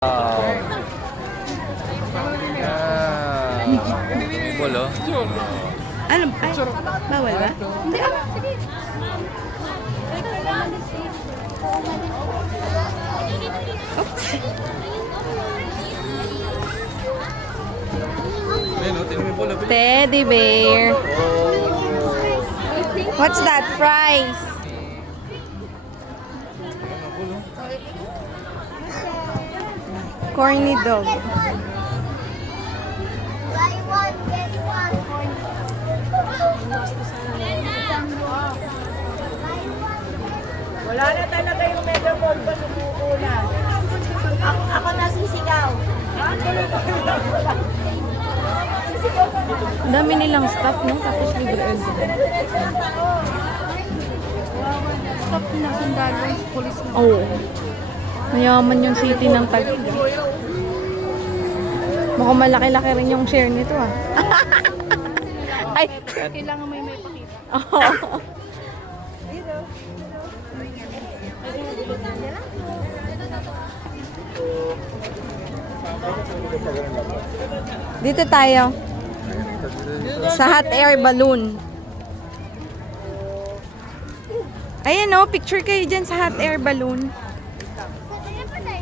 Bolo. Ano? Ay, bawal ba? Hindi. Sige. Oops. Teddy bear. What's that? Fries. Corny dog. Wala na talaga yung Mega Mall pa sumuko na. Ako nasisigaw. Ang dami nilang staff, no? Tapos libre entry. Staff na sundalo, police na. Oo. Mayaman yung city ng Taguig. Mukhang malaki-laki rin yung share nito, ah. Ay! Kailangan may pakita. Oo. Dito tayo. Sa hot air balloon. Ayan o, picture kayo dyan sa hot air balloon.